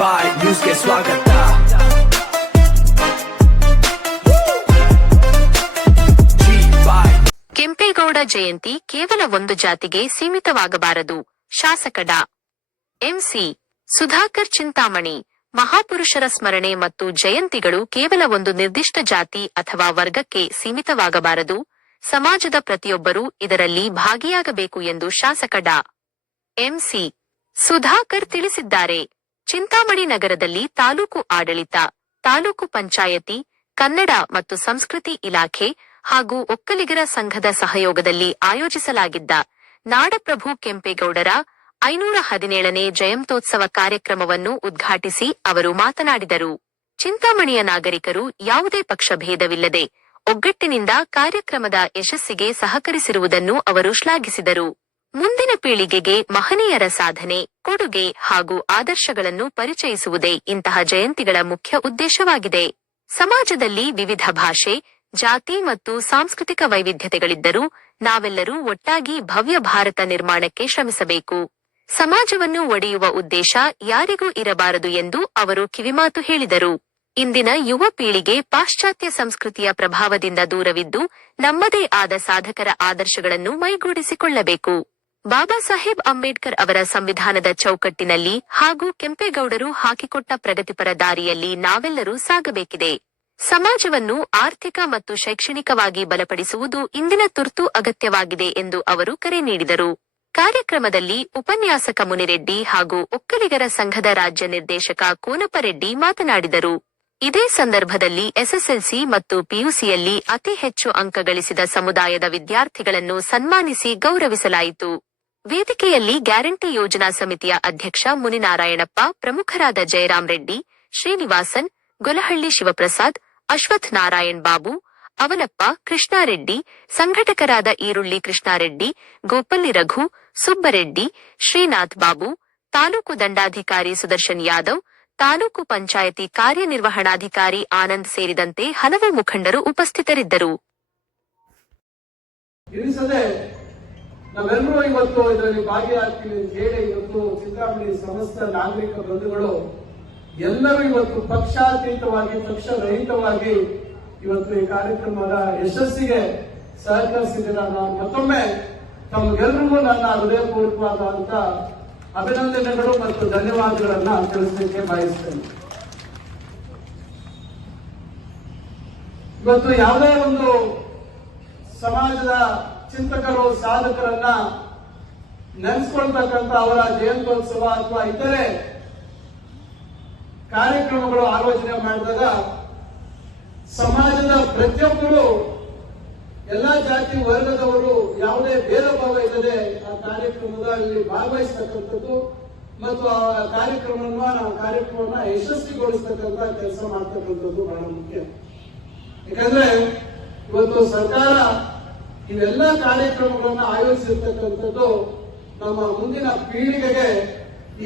ಬಾಯ್ ನ್ಯೂಸ್ಗೆ ಸ್ವಾಗತ. ಕೆಂಪೇಗೌಡ ಜಯಂತಿ ಕೇವಲ ಒಂದು ಜಾತಿಗೆ ಸೀಮಿತವಾಗಬಾರದು. ಶಾಸಕ ಡಾ. ಎಂ.ಸಿ. ಸುಧಾಕರ್ ಚಿಂತಾಮಣಿ. ಮಹಾಪುರುಷರ ಸ್ಮರಣೆ ಮತ್ತು ಜಯಂತಿಗಳು ಕೇವಲ ಒಂದು ನಿರ್ದಿಷ್ಟ ಜಾತಿ ಅಥವಾ ವರ್ಗಕ್ಕೆ ಸೀಮಿತವಾಗಬಾರದು. ಸಮಾಜದ ಪ್ರತಿಯೊಬ್ಬರೂ ಇದರಲ್ಲಿ ಭಾಗಿಯಾಗಬೇಕು ಎಂದು ಶಾಸಕ ಡಾ. ಎಂ.ಸಿ. ಸುಧಾಕರ್ ತಿಳಿಸಿದ್ದಾರೆ. ಚಿಂತಾಮಣಿ ನಗರದಲ್ಲಿ ತಾಲೂಕು ಆಡಳಿತ, ತಾಲೂಕು ಪಂಚಾಯತಿ, ಕನ್ನಡ ಮತ್ತು ಸಂಸ್ಕೃತಿ ಇಲಾಖೆ ಹಾಗೂ ಒಕ್ಕಲಿಗರ ಸಂಘದ ಸಹಯೋಗದಲ್ಲಿ ಆಯೋಜಿಸಲಾಗಿದ್ದ ನಾಡಪ್ರಭು ಕೆಂಪೇಗೌಡರ 517ನೇ ಜಯಂತ್ಯೋತ್ಸವ ಕಾರ್ಯಕ್ರಮವನ್ನು ಉದ್ಘಾಟಿಸಿ ಅವರು ಮಾತನಾಡಿದರು. ಚಿಂತಾಮಣಿಯ ನಾಗರಿಕರು ಯಾವುದೇ ಪಕ್ಷಭೇದವಿಲ್ಲದೆ ಒಗ್ಗಟ್ಟಿನಿಂದ ಕಾರ್ಯಕ್ರಮದ ಯಶಸ್ಸಿಗೆ ಸಹಕರಿಸಿರುವುದನ್ನು ಅವರು ಶ್ಲಾಘಿಸಿದರು. ಮುಂದಿನ ಪೀಳಿಗೆಗೆ ಮಹನೀಯರ ಸಾಧನೆ, ಕೊಡುಗೆ ಹಾಗೂ ಆದರ್ಶಗಳನ್ನು ಪರಿಚಯಿಸುವುದೇ ಇಂತಹ ಜಯಂತಿಗಳ ಮುಖ್ಯ ಉದ್ದೇಶವಾಗಿದೆ. ಸಮಾಜದಲ್ಲಿ ವಿವಿಧ ಭಾಷೆ, ಜಾತಿ ಮತ್ತು ಸಾಂಸ್ಕೃತಿಕ ವೈವಿಧ್ಯತೆಗಳಿದ್ದರೂ ನಾವೆಲ್ಲರೂ ಒಟ್ಟಾಗಿ ಭವ್ಯ ಭಾರತ ನಿರ್ಮಾಣಕ್ಕೆ ಶ್ರಮಿಸಬೇಕು. ಸಮಾಜವನ್ನು ಒಡೆಯುವ ಉದ್ದೇಶ ಯಾರಿಗೂ ಇರಬಾರದು ಎಂದು ಅವರು ಕಿವಿಮಾತು ಹೇಳಿದರು. ಇಂದಿನ ಯುವ ಪೀಳಿಗೆ ಪಾಶ್ಚಾತ್ಯ ಸಂಸ್ಕೃತಿಯ ಪ್ರಭಾವದಿಂದ ದೂರವಿದ್ದು ನಮ್ಮದೇ ಆದ ಸಾಧಕರ ಆದರ್ಶಗಳನ್ನು ಮೈಗೂಡಿಸಿಕೊಳ್ಳಬೇಕು. ಬಾಬಾ ಸಾಹೇಬ್ ಅಂಬೇಡ್ಕರ್ ಅವರ ಸಂವಿಧಾನದ ಚೌಕಟ್ಟಿನಲ್ಲಿ ಹಾಗೂ ಕೆಂಪೇಗೌಡರು ಹಾಕಿಕೊಟ್ಟ ಪ್ರಗತಿಪರ ದಾರಿಯಲ್ಲಿ ನಾವೆಲ್ಲರೂ ಸಾಗಬೇಕಿದೆ. ಸಮಾಜವನ್ನು ಆರ್ಥಿಕ ಮತ್ತು ಶೈಕ್ಷಣಿಕವಾಗಿ ಬಲಪಡಿಸುವುದು ಇಂದಿನ ತುರ್ತು ಅಗತ್ಯವಾಗಿದೆ ಎಂದು ಅವರು ಕರೆ ನೀಡಿದರು. ಕಾರ್ಯಕ್ರಮದಲ್ಲಿ ಉಪನ್ಯಾಸಕ ಮುನಿರೆಡ್ಡಿ ಹಾಗೂ ಒಕ್ಕಲಿಗರ ಸಂಘದ ರಾಜ್ಯ ನಿರ್ದೇಶಕ ಕೋನಪರೆಡ್ಡಿ ಮಾತನಾಡಿದರು. ಇದೇ ಸಂದರ್ಭದಲ್ಲಿ ಎಸ್ಎಸ್ಎಲ್ಸಿ ಮತ್ತು ಪಿಯುಸಿಯಲ್ಲಿ ಅತಿ ಹೆಚ್ಚು ಅಂಕ ಗಳಿಸಿದ ಸಮುದಾಯದ ವಿದ್ಯಾರ್ಥಿಗಳನ್ನು ಸನ್ಮಾನಿಸಿ ಗೌರವಿಸಲಾಯಿತು. ವೇದಿಕೆಯಲ್ಲಿ ಗ್ಯಾರಂಟಿ ಯೋಜನಾ ಸಮಿತಿಯ ಅಧ್ಯಕ್ಷ ಮುನಿನಾರಾಯಣಪ್ಪ, ಪ್ರಮುಖರಾದ ಜಯರಾಮ್ ರೆಡ್ಡಿ, ಶ್ರೀನಿವಾಸನ್, ಗೊಲಹಳ್ಳಿ ಶಿವಪ್ರಸಾದ್, ಅಶ್ವಥ್ ನಾರಾಯಣ್ ಬಾಬು, ಅವನಪ್ಪ, ಕೃಷ್ಣಾರೆಡ್ಡಿ, ಸಂಘಟಕರಾದ ಈರುಳ್ಳಿ ಕೃಷ್ಣಾರೆಡ್ಡಿ, ಗೋಪಲ್ಲಿ ರಘು, ಸುಬ್ಬರೆಡ್ಡಿ, ಶ್ರೀನಾಥ್ ಬಾಬು, ತಾಲೂಕು ದಂಡಾಧಿಕಾರಿ ಸುದರ್ಶನ್ ಯಾದವ್, ತಾಲೂಕು ಪಂಚಾಯತಿ ಕಾರ್ಯನಿರ್ವಹಣಾಧಿಕಾರಿ ಆನಂದ್ ಸೇರಿದಂತೆ ಹಲವು ಮುಖಂಡರು ಉಪಸ್ಥಿತರಿದ್ದರು. ನಾವೆಲ್ಲರೂ ಇವತ್ತು ಇದರಲ್ಲಿ ಭಾಗಿಯಾಗ್ತೀವಿ ಅಂತ ಹೇಳಿ ಇವತ್ತು ಚಿಂತಾಮಣಿ ಸಮಸ್ತ ನಾಗರಿಕ ಬಂಧುಗಳು ಎಲ್ಲರೂ ಇವತ್ತು ಪಕ್ಷಾತೀತವಾಗಿ, ಪಕ್ಷರಹಿತವಾಗಿ ಇವತ್ತು ಈ ಕಾರ್ಯಕ್ರಮದ ಯಶಸ್ಸಿಗೆ ಸಹಕರಿಸಿದ್ದೀರ. ನಾನು ಮತ್ತೊಮ್ಮೆ ತಮಗೆಲ್ಲರಿಗೂ ನನ್ನ ಹೃದಯಪೂರ್ವಕವಾದಂತ ಅಭಿನಂದನೆಗಳು ಮತ್ತು ಧನ್ಯವಾದಗಳನ್ನ ತಿಳಿಸಲಿಕ್ಕೆ ಬಯಸ್ತೇನೆ. ಇವತ್ತು ಯಾವುದೇ ಒಂದು ಸಮಾಜದ ಚಿಂತಕರು, ಸಾಧಕರನ್ನ ನೆನೆಸ್ಕೊಳ್ತಕ್ಕಂಥ ಅವರ ಜಯಂತ್ಯೋತ್ಸವ ಅಥವಾ ಇತರೆ ಕಾರ್ಯಕ್ರಮಗಳು ಆಲೋಚನೆ ಮಾಡಿದಾಗ ಸಮಾಜದ ಪ್ರತಿಯೊಬ್ಬರು, ಎಲ್ಲಾ ಜಾತಿ ವರ್ಗದವರು ಯಾವುದೇ ಭೇದ ಭಾವ ಇಲ್ಲದೆ ಆ ಕಾರ್ಯಕ್ರಮದಲ್ಲಿ ಭಾಗವಹಿಸತಕ್ಕಂಥದ್ದು ಮತ್ತು ಆ ಕಾರ್ಯಕ್ರಮವನ್ನ ಯಶಸ್ವಿಗೊಳಿಸತಕ್ಕಂಥ ಕೆಲಸ ಮಾಡ್ತಕ್ಕಂಥದ್ದು ಬಹಳ ಮುಖ್ಯ. ಯಾಕಂದ್ರೆ ಇವತ್ತು ಸರ್ಕಾರ ಇವೆಲ್ಲ ಕಾರ್ಯಕ್ರಮಗಳನ್ನ ಆಯೋಜಿಸಿರ್ತಕ್ಕಂಥದ್ದು ನಮ್ಮ ಮುಂದಿನ ಪೀಳಿಗೆಗೆ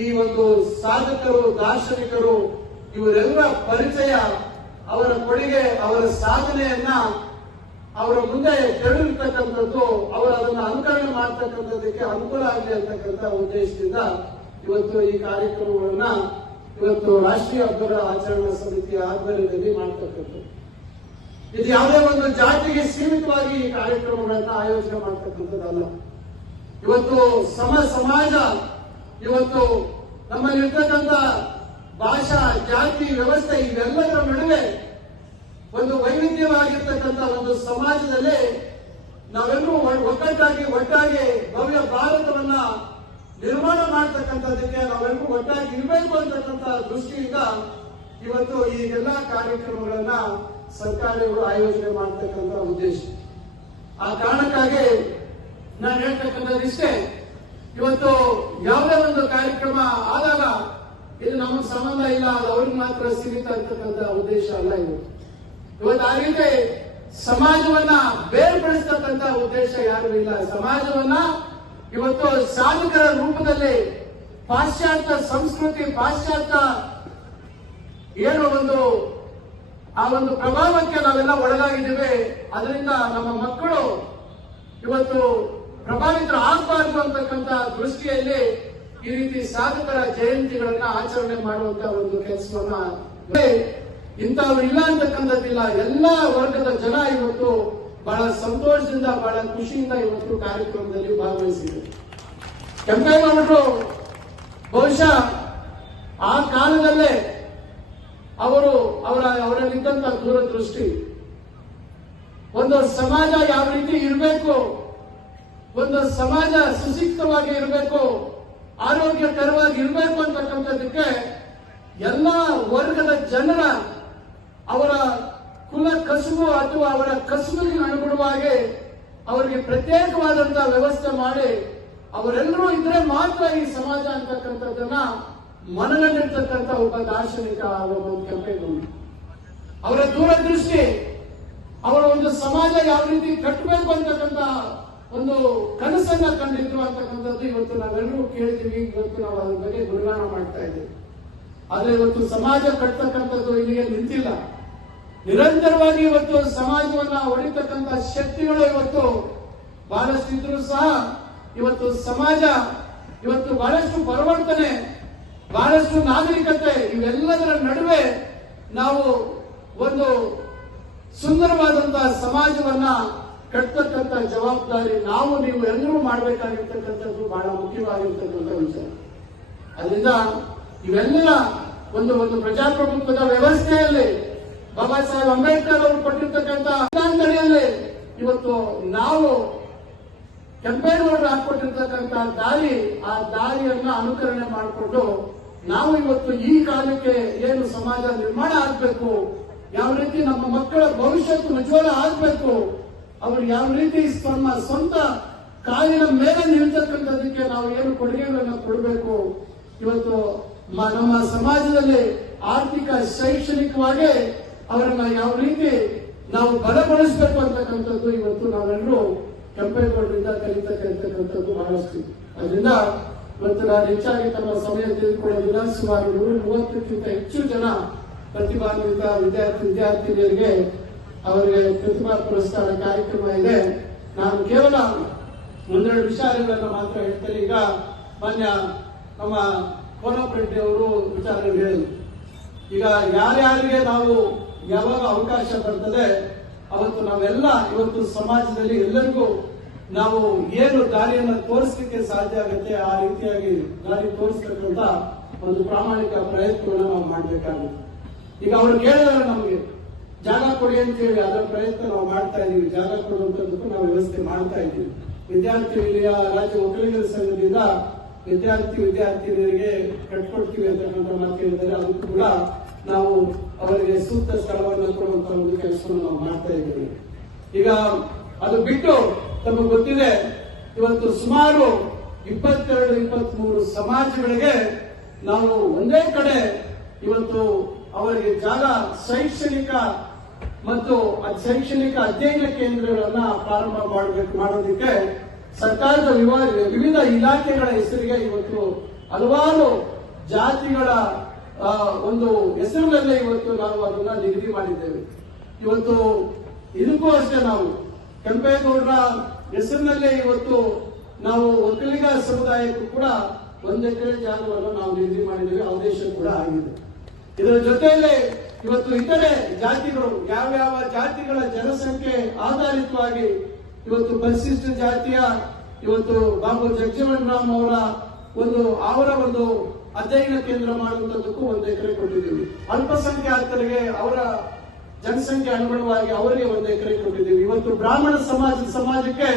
ಈ ಒಂದು ಸಾಧಕರು, ದಾರ್ಶನಿಕರು ಇವರೆಲ್ಲರ ಪರಿಚಯ, ಅವರ ಕೊಡುಗೆ, ಅವರ ಸಾಧನೆಯನ್ನ ಅವರ ಮುಂದೆ ತೆರಳಿರ್ತಕ್ಕಂಥದ್ದು, ಅವರು ಅದನ್ನು ಅನುಕರಣೆ ಮಾಡ್ತಕ್ಕಂಥದಕ್ಕೆ ಅನುಕೂಲ ಆಗಲಿ ಅಂತಕ್ಕಂಥ ಉದ್ದೇಶದಿಂದ ಇವತ್ತು ಈ ಕಾರ್ಯಕ್ರಮಗಳನ್ನ ಇವತ್ತು ರಾಷ್ಟ್ರೀಯ ಹಬ್ಬದ ಆಚರಣಾ ಸಮಿತಿಯ ಆಧ್ವರ್ಯದಲ್ಲಿ ಮಾಡ್ತಕ್ಕಂಥದ್ದು. ಇದು ಯಾವುದೇ ಒಂದು ಜಾತಿಗೆ ಸೀಮಿತವಾಗಿ ಈ ಕಾರ್ಯಕ್ರಮಗಳನ್ನ ಆಯೋಜನೆ ಮಾಡ್ತಕ್ಕಂಥದ್ದಲ್ಲ. ಇವತ್ತು ಸಮಾಜ ಇವತ್ತು ನಮ್ಮಲ್ಲಿರ್ತಕ್ಕಂಥ ಭಾಷಾ, ಜಾತಿ, ವ್ಯವಸ್ಥೆ ಇವೆಲ್ಲದರ ನಡುವೆ ಒಂದು ವೈವಿಧ್ಯವಾಗಿರ್ತಕ್ಕಂಥ ಒಂದು ಸಮಾಜದಲ್ಲಿ ನಾವೆಲ್ಲರೂ ಒಟ್ಟಾಗಿ ಭವ್ಯ ಭಾರತವನ್ನ ನಿರ್ಮಾಣ ಮಾಡತಕ್ಕಂಥದಕ್ಕೆ ನಾವೆಲ್ಲರೂ ಒಟ್ಟಾಗಿ ಇರಬೇಕು ಅಂತಕ್ಕಂಥ ದೃಷ್ಟಿಯಿಂದ ಇವತ್ತು ಈ ಎಲ್ಲಾ ಕಾರ್ಯಕ್ರಮಗಳನ್ನ ಸರ್ಕಾರಗಳು ಆಯೋಜನೆ ಮಾಡತಕ್ಕಂಥ ಉದ್ದೇಶ. ಆ ಕಾರಣಕ್ಕಾಗಿ ನಾನು ಹೇಳ್ತಕ್ಕಂಥದ್ದಿಷ್ಟೇ, ಇವತ್ತು ಯಾವುದೇ ಒಂದು ಕಾರ್ಯಕ್ರಮ ಆದಾಗ ಇದು ನಮಗೆ ಸಂಬಂಧ ಇಲ್ಲ, ಅದು ಅವ್ರಿಗೆ ಮಾತ್ರ ಸೀಮಿತ ಅಂತಕ್ಕಂಥ ಉದ್ದೇಶ ಅಲ್ಲ. ಇವತ್ತು ಆ ರೀತಿ ಸಮಾಜವನ್ನ ಬೇರ್ಪಡಿಸ್ತಕ್ಕಂಥ ಉದ್ದೇಶ ಯಾರು ಇಲ್ಲ. ಸಮಾಜವನ್ನ ಇವತ್ತು ಸಾಧಕರ ರೂಪದಲ್ಲಿ ಪಾಶ್ಚಾತ್ಯ ಸಂಸ್ಕೃತಿ, ಪಾಶ್ಚಾತ್ಯ ಏನು ಆ ಒಂದು ಪ್ರಭಾವಕ್ಕೆ ನಾವೆಲ್ಲ ಒಳಗಾಗಿದ್ದೇವೆ. ಅದರಿಂದ ನಮ್ಮ ಮಕ್ಕಳು ಇವತ್ತು ಪ್ರಭಾವಿತರಾಗಬಾರದು ಅಂತಕ್ಕಂಥ ದೃಷ್ಟಿಯಲ್ಲಿ ಈ ರೀತಿ ಸಾಧಕರ ಜಯಂತಿಗಳನ್ನ ಆಚರಣೆ ಮಾಡುವಂತ ಒಂದು ಕೆಲಸವನ್ನ ಇಂಥವ್ರು ಇಲ್ಲ ಅಂತಕ್ಕಂಥದ್ದಿಲ್ಲ. ಎಲ್ಲಾ ವರ್ಗದ ಜನ ಇವತ್ತು ಬಹಳ ಸಂತೋಷದಿಂದ ಬಹಳ ಖುಷಿಯಿಂದ ಇವತ್ತು ಕಾರ್ಯಕ್ರಮದಲ್ಲಿ ಭಾಗವಹಿಸಿದರು. ಕೆಂಪೇಗೌಡರು ಬಹುಶಃ ಆ ಕಾಲದಲ್ಲೇ ಅವರಲ್ಲಿದ್ದಂತ ದೂರದೃಷ್ಟಿ, ಒಂದು ಸಮಾಜ ಯಾವ ರೀತಿ ಇರಬೇಕು, ಒಂದು ಸಮಾಜ ಸುಶಿಕ್ಷಿತವಾಗಿ ಇರಬೇಕು, ಆರೋಗ್ಯಕರವಾಗಿ ಇರಬೇಕು ಅಂತಕ್ಕಂಥದ್ದಕ್ಕೆ ಎಲ್ಲ ವರ್ಗದ ಜನರ ಅವರ ಕುಲ ಕಸುಬು ಅಥವಾ ಅವರ ಕಸುಬಿಗೆ ಅನುಗುಣವಾಗಿ ಅವರಿಗೆ ಪ್ರತ್ಯೇಕವಾದಂತಹ ವ್ಯವಸ್ಥೆ ಮಾಡಿ ಅವರೆಲ್ಲರೂ ಇದ್ರೆ ಮಾತ್ರ ಈ ಸಮಾಜ ಅಂತಕ್ಕಂಥದ್ದನ್ನ ಮನಗಂಡಿರ್ತಕ್ಕಂಥ ಒಬ್ಬ ದಾರ್ಶನಿಕ ಕೆಂಪೇಗೌಡ. ಅವರ ದೂರದೃಷ್ಟಿ, ಅವರ ಒಂದು ಸಮಾಜ ಯಾವ ರೀತಿ ಕಟ್ಟಬೇಕು ಅಂತಕ್ಕಂಥ ಒಂದು ಕನಸನ್ನ ಕಂಡಿದ್ರು ಅಂತಕ್ಕಂಥದ್ದು ಇವತ್ತು ನಾವೆಲ್ಲರೂ ಕೇಳಿದ್ದೀವಿ. ಇವತ್ತು ನಾವು ಅದ್ರ ಬಗ್ಗೆ ಗುಣಗಾನ ಮಾಡ್ತಾ ಇದ್ದೀವಿ. ಆದ್ರೆ ಇವತ್ತು ಸಮಾಜ ಕಟ್ಟತಕ್ಕಂಥದ್ದು ಇಲ್ಲಿಗೆ ನಿಂತಿಲ್ಲ. ನಿರಂತರವಾಗಿ ಇವತ್ತು ಸಮಾಜವನ್ನ ಹೊಡಿತಕ್ಕಂಥ ಶಕ್ತಿಗಳು ಇವತ್ತು ಬಹಳಷ್ಟು ಇದ್ರೂ ಸಹ ಇವತ್ತು ಸಮಾಜ ಇವತ್ತು ಬಹಳಷ್ಟು ಪರಿವರ್ತನೆ, ಬಹಳಷ್ಟು ನಾಗರಿಕತೆ, ಇವೆಲ್ಲದರ ನಡುವೆ ನಾವು ಒಂದು ಸುಂದರವಾದಂತಹ ಸಮಾಜವನ್ನ ಕಟ್ಟತಕ್ಕಂಥ ಜವಾಬ್ದಾರಿ ನಾವು ನೀವು ಎಲ್ಲರೂ ಮಾಡಬೇಕಾಗಿರ್ತಕ್ಕಂಥದ್ದು ಬಹಳ ಮುಖ್ಯವಾಗಿರ್ತಕ್ಕಂಥ ವಿಷಯ. ಅದರಿಂದ ಇವೆಲ್ಲ ಒಂದು ಪ್ರಜಾಪ್ರಭುತ್ವದ ವ್ಯವಸ್ಥೆಯಲ್ಲಿ ಬಾಬಾ ಸಾಹೇಬ್ ಅಂಬೇಡ್ಕರ್ ಅವರು ಕೊಟ್ಟಿರ್ತಕ್ಕಂಥ ಸಿದ್ಧಾಂತಗಳಲ್ಲಿ ಇವತ್ತು ನಾವು ಕೆಂಪೇಗೌಡರು ಹಾಕೊಟ್ಟಿರ್ತಕ್ಕಂಥ ದಾರಿ, ಆ ದಾರಿಯನ್ನ ಅನುಕರಣೆ ಮಾಡಿಕೊಂಡು ನಾವು ಇವತ್ತು ಈ ಕಾಲಕ್ಕೆ ಏನು ಸಮಾಜ ನಿರ್ಮಾಣ ಆಗ್ಬೇಕು, ಯಾವ ರೀತಿ ನಮ್ಮ ಮಕ್ಕಳ ಭವಿಷ್ಯತ್ತು ಉಜ್ವಲ ಆಗ್ಬೇಕು, ಅವರು ಯಾವ ರೀತಿ ತಮ್ಮ ಸ್ವಂತ ಕಾಲಿನ ಮೇಲೆ ನಿಲ್ತಕ್ಕಂಥದಕ್ಕೆ ನಾವು ಏನು ಕೊಡುಗೆಗಳನ್ನು ಕೊಡಬೇಕು, ಇವತ್ತು ನಮ್ಮ ಸಮಾಜದಲ್ಲಿ ಆರ್ಥಿಕ ಶೈಕ್ಷಣಿಕವಾಗಿ ಅವರನ್ನ ಯಾವ ರೀತಿ ನಾವು ಬಲಪಡಿಸಬೇಕು ಅಂತಕ್ಕಂಥದ್ದು ಇವತ್ತು ನಾವೆಲ್ಲರೂ ಕೆಂಪೇಗೌಡರಿಂದ ಕಲಿತಕ್ಕಂಥದ್ದು ಬಹಳಷ್ಟು. ಅದರಿಂದ ಇವತ್ತು ನಾನು ಹೆಚ್ಚಾಗಿ ತಮ್ಮ ಸಮಯ ತೆಗೆದುಕೊಳ್ಳೋದಿಲ್ಲ. ಸುಮಾರು 130ಕ್ಕಿಂತ ಹೆಚ್ಚು ಜನ ಪ್ರತಿಭಾನ್ವಿತ ವಿದ್ಯಾರ್ಥಿನಿಯರಿಗೆ ಅವರಿಗೆ ಪ್ರತಿಭಾ ಪುರಸ್ಕಾರ ಕಾರ್ಯಕ್ರಮ ಇದೆ. ನಾನು ಕೇವಲ ಒಂದೆರಡು ವಿಚಾರಗಳನ್ನು ಮಾತ್ರ ಹೇಳ್ತೇನೆ. ಈಗ ಮಾನ್ಯ ನಮ್ಮ ಕೋನಪ್ರೆಡ್ಡಿ ಅವರು ವಿಚಾರಗಳು ಹೇಳಿದ್ರು. ಈಗ ಯಾರ್ಯಾರಿಗೆ ನಾವು ಯಾವಾಗ ಅವಕಾಶ ಬರ್ತದೆ ಅವತ್ತು ನಾವೆಲ್ಲ ಇವತ್ತು ಸಮಾಜದಲ್ಲಿ ಎಲ್ಲರಿಗೂ ನಾವು ಏನು ದಾರಿಯನ್ನು ತೋರಿಸಲಿಕ್ಕೆ ಸಾಧ್ಯ ಆಗುತ್ತೆ ಆ ರೀತಿಯಾಗಿ ದಾರಿ ತೋರಿಸ್ತಕ್ಕಂಥ ಒಂದು ಪ್ರಾಮಾಣಿಕ ಪ್ರಯತ್ನವನ್ನು ನಾವು ಮಾಡಬೇಕಾಗುತ್ತೆ. ಈಗ ಅವರು ಕೇಳಿದ್ರೆ ನಮಗೆ ಜಾಗ ಕೊಡಿ ಅಂತ ಹೇಳಿ ಅದರ ಪ್ರಯತ್ನ ನಾವು ಮಾಡ್ತಾ ಇದೀವಿ. ಜಾಗ ಕೊಡುವಂತದ್ದಕ್ಕೂ ನಾವು ವ್ಯವಸ್ಥೆ ಮಾಡ್ತಾ ಇದ್ದೀವಿ. ವಿದ್ಯಾರ್ಥಿ ನಿಲಯ ರಾಜ್ಯ ಒಕ್ಕಲಿಗರ ಸಂಘದಿಂದ ವಿದ್ಯಾರ್ಥಿನಿಯರಿಗೆ ಕಟ್ಕೊಡ್ತೀವಿ ಅಂತಕ್ಕಂಥ ಮಾತು ಹೇಳಿದರೆ ಅದಕ್ಕೂ ಕೂಡ ನಾವು ಅವರಿಗೆ ಸೂಕ್ತ ಸ್ಥಳವನ್ನು ಕೊಡುವಂತ ಒಂದು ಕೆಲಸವನ್ನು ನಾವು ಮಾಡ್ತಾ ಇದ್ದೀವಿ. ಈಗ ಅದು ಬಿಟ್ಟು ತಮಗೆ ಗೊತ್ತಿದೆ, ಇವತ್ತು ಸುಮಾರು 22-23 ಸಮಾಜಗಳಿಗೆ ನಾವು ಒಂದೇ ಕಡೆ ಇವತ್ತು ಅವರಿಗೆ ಜಾಗ ಶೈಕ್ಷಣಿಕ ಮತ್ತು ಶೈಕ್ಷಣಿಕ ಅಧ್ಯಯನ ಕೇಂದ್ರಗಳನ್ನ ಪ್ರಾರಂಭ ಮಾಡೋದಕ್ಕೆ ಸರ್ಕಾರದ ವಿವಿಧ ಇಲಾಖೆಗಳ ಹೆಸರಿಗೆ ಇವತ್ತು ಹಲವಾರು ಜಾತಿಗಳ ಒಂದು ಹೆಸರಿನಲ್ಲೇ ಇವತ್ತು ನಾವು ಅದನ್ನ ನಿಗದಿ ಮಾಡಿದ್ದೇವೆ. ಇವತ್ತು ಇದಕ್ಕೂ ಅಷ್ಟೇ ನಾವು ಕೆಂಪೇಗೌಡರ ಹೆಸರಿನಲ್ಲೇ ಇವತ್ತು ನಾವು ಒಕ್ಕಲಿಗ ಸಮುದಾಯಕ್ಕೂ ಕೂಡ 1 ಎಕರೆ ಜಾಗವನ್ನು ನಾವು ನಿಗದಿ ಮಾಡಿದ್ದೇವೆ. ಆದೇಶ ಕೂಡ ಆಗಿದೆ. ಇದರ ಜೊತೆಯಲ್ಲೇ ಇವತ್ತು ಇತರೆ ಜಾತಿಗಳು ಯಾವ್ಯಾವ ಜಾತಿಗಳ ಜನಸಂಖ್ಯೆ ಆಧಾರಿತವಾಗಿ ಇವತ್ತು ಪರಿಶಿಷ್ಟ ಜಾತಿಯ ಇವತ್ತು ಬಾಬು ಜಗಜೀವನ್ ರಾಮ್ ಅವರ ಒಂದು ಅಧ್ಯಯನ ಕೇಂದ್ರ ಮಾಡುವಂತದ್ದಕ್ಕೂ 1 ಎಕರೆ ಕೊಟ್ಟಿದ್ದೀವಿ. ಅಲ್ಪಸಂಖ್ಯಾತರಿಗೆ ಅವರ ಜನಸಂಖ್ಯೆ ಅನುಗುಣವಾಗಿ ಅವರಿಗೆ 1 ಎಕರೆ ಕೊಟ್ಟಿದ್ದೀವಿ. ಇವತ್ತು ಬ್ರಾಹ್ಮಣ ಸಮಾಜಕ್ಕೆ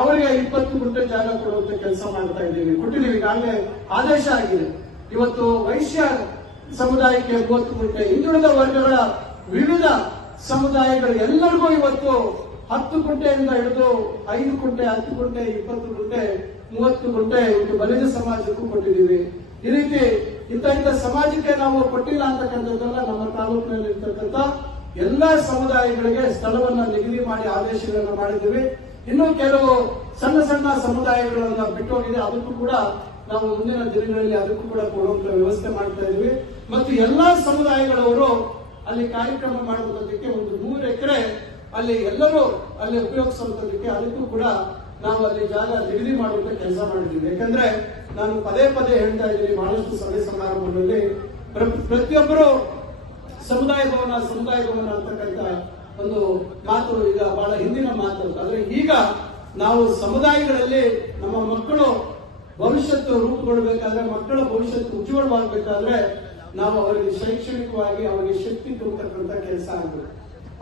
ಅವರಿಗೆ 20 ಗುಂಟೆ ಜಾಗ ಕೊಡುವಂತ ಕೆಲಸ ಮಾಡ್ತಾ ಇದ್ದೀವಿ, ಕೊಟ್ಟಿದ್ದೀವಿ. ಈಗಾಗಲೇ ಆದೇಶ ಆಗಿದೆ. ಇವತ್ತು ವೈಶ್ಯ ಸಮುದಾಯಕ್ಕೆ 30 ಗುಂಟೆ, ಹಿಂದುಳಿದ ವರ್ಗಗಳ ವಿವಿಧ ಸಮುದಾಯಗಳು ಎಲ್ಲರಿಗೂ ಇವತ್ತು 10 ಗುಂಟೆಯಿಂದ ಹಿಡಿದು 5 ಗುಂಟೆ, 10 ಗುಂಟೆ, 20 ಗುಂಟೆ, 30 ಗುಂಟೆ ಇವತ್ತು ಬಲಿಜ ಸಮಾಜಕ್ಕೂ ಕೊಟ್ಟಿದ್ದೀವಿ. ಈ ರೀತಿ ಇಂಥ ಸಮಾಜಕ್ಕೆ ನಾವು ಕೊಟ್ಟಿಲ್ಲ ಅಂತಕ್ಕಂಥದ್ದೆಲ್ಲ ನಮ್ಮ ತಾಲೂಕಿನಲ್ಲಿ ಇರ್ತಕ್ಕಂಥ ಎಲ್ಲಾ ಸಮುದಾಯಗಳಿಗೆ ಸ್ಥಳವನ್ನ ನಿಗದಿ ಮಾಡಿ ಆದೇಶಗಳನ್ನ ಮಾಡಿದ್ದೀವಿ. ಇನ್ನು ಕೆಲವು ಸಣ್ಣ ಸಣ್ಣ ಸಮುದಾಯಗಳನ್ನ ಬಿಟ್ಟೋಗಿದೆ, ಅದಕ್ಕೂ ಕೂಡ ನಾವು ಮುಂದಿನ ದಿನಗಳಲ್ಲಿ ಅದಕ್ಕೂ ಕೂಡ ಕೊಡುವಂತ ವ್ಯವಸ್ಥೆ ಮಾಡ್ತಾ ಇದೀವಿ. ಮತ್ತು ಎಲ್ಲಾ ಸಮುದಾಯಗಳವರು ಅಲ್ಲಿ ಕಾರ್ಯಕ್ರಮ ಮಾಡುವುದಕ್ಕೆ 100 ಎಕರೆ ಅಲ್ಲಿ ಎಲ್ಲರೂ ಅಲ್ಲಿ ಉಪಯೋಗಿಸುವಂತದಕ್ಕೆ ಅದಕ್ಕೂ ಕೂಡ ನಾವು ಅಲ್ಲಿ ಜಾಗ ನಿಗದಿ ಮಾಡುವಂತ ಕೆಲಸ ಮಾಡಿದ್ದೀವಿ. ಯಾಕಂದ್ರೆ ನಾನು ಪದೇ ಪದೇ ಹೇಳ್ತಾ ಇದ್ದೀನಿ, ಬಹಳಷ್ಟು ಸಭೆ ಸಮಾರಂಭಗಳಲ್ಲಿ ಪ್ರತಿಯೊಬ್ಬರು ಸಮುದಾಯ ಭವನ ಅಂತಕ್ಕಂಥ ಒಂದು ಮಾತು ಈಗ ಬಹಳ ಹಿಂದಿನ ಮಾತು. ಆದ್ರೆ ಈಗ ನಾವು ಸಮುದಾಯಗಳಲ್ಲಿ ನಮ್ಮ ಮಕ್ಕಳು ಭವಿಷ್ಯತ್ತು ರೂಪುಗೊಳ್ಳಬೇಕಾದ್ರೆ, ಮಕ್ಕಳ ಭವಿಷ್ಯತ್ತು ಉಜ್ವಲವಾಗಬೇಕಾದ್ರೆ ನಾವು ಅವರಿಗೆ ಶೈಕ್ಷಣಿಕವಾಗಿ ಅವರಿಗೆ ಶಕ್ತಿ ತುಂಬತಕ್ಕಂಥ ಕೆಲಸ ಆಗಬೇಕು.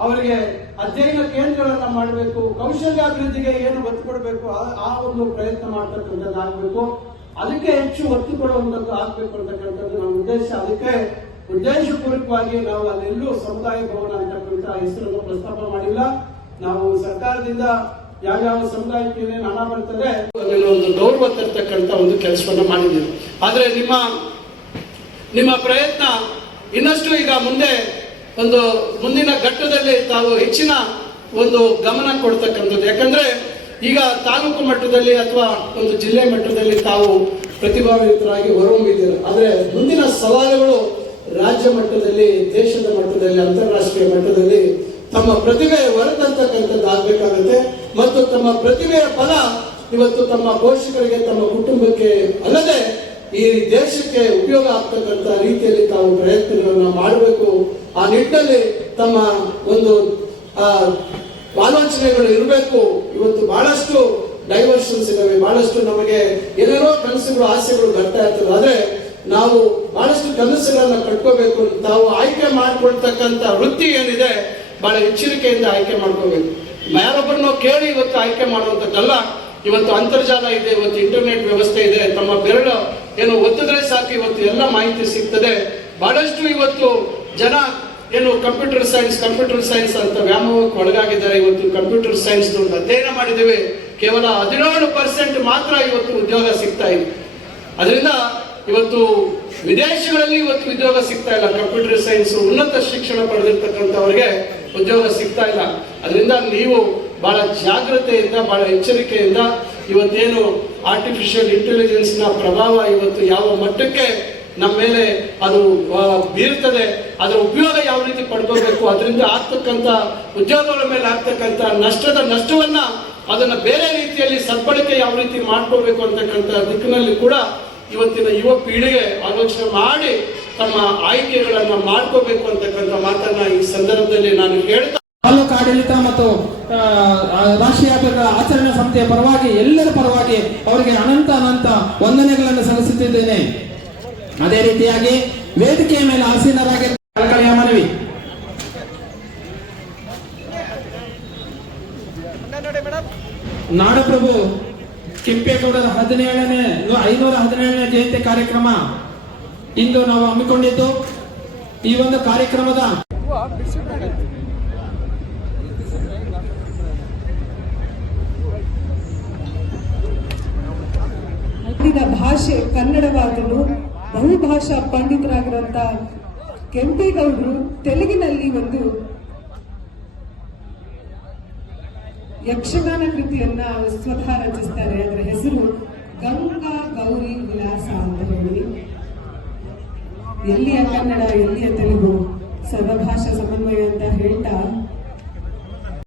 ಅವರಿಗೆ ಅಧ್ಯಯನ ಕೇಂದ್ರಗಳನ್ನ ಮಾಡಬೇಕು, ಕೌಶಲ್ಯಾಭಿವೃದ್ಧಿಗೆ ಏನು ಒತ್ತು ಕೊಡಬೇಕು ಆ ಒಂದು ಪ್ರಯತ್ನ ಮಾಡ್ತಕ್ಕಂಥದ್ದು ಆಗಬೇಕು. ಅದಕ್ಕೆ ಹೆಚ್ಚು ಒತ್ತು ಕೊಡುವಂತದ್ದು ಆಗ್ಬೇಕು ಅಂತಕ್ಕಂಥದ್ದು ನಮ್ಮ ಉದ್ದೇಶ. ಅದಕ್ಕೆ ಉದ್ದೇಶಪೂರ್ವಕವಾಗಿ ನಾವು ಅಲ್ಲೆಲ್ಲೂ ಸಮುದಾಯ ಭವನ ಅಂತಕ್ಕಂಥ ಹೆಸರನ್ನು ಪ್ರಸ್ತಾಪ ಮಾಡಿಲ್ಲ. ನಾವು ಸರ್ಕಾರದಿಂದ ಯಾವ್ಯಾವ ಸಮುದಾಯಕ್ಕೆ ಏನೇನು ಹಣ ಬರ್ತದೆ ಅದನ್ನು ಒಂದು ಗೌರವ ತರ್ತಕ್ಕಂಥ ಒಂದು ಕೆಲಸವನ್ನ ಮಾಡಿದ್ದೀವಿ. ಆದ್ರೆ ನಿಮ್ಮ ಪ್ರಯತ್ನ ಇನ್ನಷ್ಟು ಈಗ ಮುಂದಿನ ಘಟ್ಟದಲ್ಲಿ ತಾವು ಹೆಚ್ಚಿನ ಒಂದು ಗಮನ ಕೊಡ್ತಕ್ಕಂಥದ್ದು. ಯಾಕಂದ್ರೆ ಈಗ ತಾಲೂಕು ಮಟ್ಟದಲ್ಲಿ ಅಥವಾ ಒಂದು ಜಿಲ್ಲೆ ಮಟ್ಟದಲ್ಲಿ ತಾವು ಪ್ರತಿಭಾನ್ವಿತರಾಗಿ ಹೊರಹೊಮ್ಮಿದ್ದೀರ. ಆದ್ರೆ ಮುಂದಿನ ಸವಾಲುಗಳು ರಾಜ್ಯ ಮಟ್ಟದಲ್ಲಿ, ದೇಶದ ಮಟ್ಟದಲ್ಲಿ, ಅಂತಾರಾಷ್ಟ್ರೀಯ ಮಟ್ಟದಲ್ಲಿ ತಮ್ಮ ಪ್ರತಿಭೆ ಹೊರತಂತಕ್ಕಂಥದ್ದು ಆಗ್ಬೇಕಾಗುತ್ತೆ. ಮತ್ತು ತಮ್ಮ ಪ್ರತಿಭೆಯ ಫಲ ಇವತ್ತು ತಮ್ಮ ಪೋಷಕರಿಗೆ, ತಮ್ಮ ಕುಟುಂಬಕ್ಕೆ ಅಲ್ಲದೆ ಈ ದೇಶಕ್ಕೆ ಉಪಯೋಗ ಆಗ್ತಕ್ಕಂಥ ರೀತಿಯಲ್ಲಿ ತಾವು ಪ್ರಯತ್ನಗಳನ್ನ ಮಾಡಬೇಕು. ಆ ನಿಟ್ಟಿನಲ್ಲಿ ತಮ್ಮ ಒಂದು ಆಲೋಚನೆಗಳು ಇರಬೇಕು. ಇವತ್ತು ಬಹಳಷ್ಟು ಡೈವರ್ಷನ್ಸ್ ಇದಾವೆ, ಬಹಳಷ್ಟು ನಮಗೆ ಏನೇನೋ ಕನಸುಗಳು, ಆಸೆಗಳು ಬರ್ತಾ ಇರ್ತದೆ. ಆದ್ರೆ ನಾವು ಬಹಳಷ್ಟು ಕನಸುಗಳನ್ನ ಕಟ್ಕೋಬೇಕು. ತಾವು ಆಯ್ಕೆ ಮಾಡ್ಕೊಳ್ತಕ್ಕಂಥ ವೃತ್ತಿ ಏನಿದೆ ಬಹಳ ಎಚ್ಚರಿಕೆಯಿಂದ ಆಯ್ಕೆ ಮಾಡ್ಕೋಬೇಕು. ಯಾರೊಬ್ಬರನ್ನೋ ಕೇಳಿ ಇವತ್ತು ಆಯ್ಕೆ ಮಾಡುವಂತದ್ದಲ್ಲ. ಇವತ್ತು ಅಂತರ್ಜಾಲ ಇದೆ, ಇವತ್ತು ಇಂಟರ್ನೆಟ್ ವ್ಯವಸ್ಥೆ ಇದೆ. ತಮ್ಮ ಬೆರಳು ಏನು ಒತ್ತಿದ್ರೆ ಸಾಕು, ಇವತ್ತು ಎಲ್ಲ ಮಾಹಿತಿ ಸಿಗ್ತದೆ. ಬಹಳಷ್ಟು ಇವತ್ತು ಜನ ಏನು ಕಂಪ್ಯೂಟರ್ ಸೈನ್ಸ್ ಅಂತ ವ್ಯಾಮೋಹಕ್ಕೆ ಒಳಗಾಗಿದ್ದಾರೆ. ಇವತ್ತು ಕಂಪ್ಯೂಟರ್ ಸೈನ್ಸ್ ಅಧ್ಯಯನ ಮಾಡಿದ್ದೇವೆ, ಕೇವಲ 17% ಮಾತ್ರ ಇವತ್ತು ಉದ್ಯೋಗ ಸಿಗ್ತಾ ಇದೆ. ಅದರಿಂದ ಇವತ್ತು ವಿದೇಶಗಳಲ್ಲಿ ಇವತ್ತು ಉದ್ಯೋಗ ಸಿಗ್ತಾ ಇಲ್ಲ. ಕಂಪ್ಯೂಟರ್ ಸೈನ್ಸ್ ಉನ್ನತ ಶಿಕ್ಷಣ ಪಡೆದಿರ್ತಕ್ಕಂಥವ್ರಿಗೆ ಉದ್ಯೋಗ ಸಿಗ್ತಾ ಇಲ್ಲ. ಅದರಿಂದ ನೀವು ಬಹಳ ಜಾಗ್ರತೆಯಿಂದ, ಬಹಳ ಎಚ್ಚರಿಕೆಯಿಂದ ಇವತ್ತೇನು ಆರ್ಟಿಫಿಷಿಯಲ್ ಇಂಟೆಲಿಜೆನ್ಸ್ ನ ಪ್ರಭಾವ ಇವತ್ತು ಯಾವ ಮಟ್ಟಕ್ಕೆ ನಮ್ಮ ಮೇಲೆ ಅದು ಬೀರ್ತದೆ, ಅದರ ಉಪಯೋಗ ಯಾವ ರೀತಿ ಪಡ್ಕೋಬೇಕು, ಅದರಿಂದ ಆಗ್ತಕ್ಕಂಥ ಉದ್ಯೋಗಗಳ ಮೇಲೆ ಆಗ್ತಕ್ಕಂಥ ನಷ್ಟವನ್ನ ಅದನ್ನ ಬೇರೆ ರೀತಿಯಲ್ಲಿ ಸದ್ಬಳಕೆ ಯಾವ ರೀತಿ ಮಾಡ್ಕೋಬೇಕು ಅಂತಕ್ಕಂಥ ದಿಕ್ಕಿನಲ್ಲಿ ಕೂಡ ಇವತ್ತಿನ ಯುವ ಪೀಳಿಗೆ ಆಲೋಚನೆ ಮಾಡಿ ತಮ್ಮ ಆಯ್ಕೆಗಳನ್ನ ಮಾಡ್ಕೋಬೇಕು ಅಂತಕ್ಕಂಥ ಮಾತನ್ನ ಈ ಸಂದರ್ಭದಲ್ಲಿ ನಾನು ಹೇಳ್ತಾ, ತಾಲೂಕು ಆಡಳಿತ ಮತ್ತು ರಾಷ್ಟ್ರೀಯ ಆಚರಣಾ ಸಮಿತಿಯ ಪರವಾಗಿ, ಎಲ್ಲರ ಪರವಾಗಿ ಅವರಿಗೆ ಅನಂತ ವಂದನೆಗಳನ್ನು ಸಲ್ಲಿಸುತ್ತಿದ್ದೇನೆ. ಅದೇ ರೀತಿಯಾಗಿ ವೇದಿಕೆಯ ಮೇಲೆ ಆಸೀನರಾಗಿರುವ ಕಳಕಳಿಯ ಮನವಿ. ನಾಡಪ್ರಭು ಕೆಂಪೇಗೌಡರ 517ನೇ ಜಯಂತಿ ಕಾರ್ಯಕ್ರಮ ಇಂದು ನಾವು ಹಮ್ಮಿಕೊಂಡಿದ್ದು. ಈ ಒಂದು ಕಾರ್ಯಕ್ರಮದ ಭಾಷೆ ಕನ್ನಡವಾಗಲು ಬಹುಭಾಷಾ ಪಂಡಿತರಾಗಿರುವಂತ ಕೆಂಪೇಗೌಡರು ತೆಲುಗಿನಲ್ಲಿ ಒಂದು ಯಕ್ಷಗಾನ ಕೃತಿಯನ್ನ ಸ್ವತಃ ರಚಿಸ್ತಾರೆ. ಅದರ ಹೆಸರು ಗಂಗಾ ಗೌರಿ ವಿಲಾಸ ಅಂತ ಹೇಳಿ. ಎಲ್ಲಿಯ ಕನ್ನಡ, ಎಲ್ಲಿಯ ತೆಲುಗು, ಸರ್ವಭಾಷಾ ಸಮನ್ವಯ ಅಂತ ಹೇಳ್ತಾ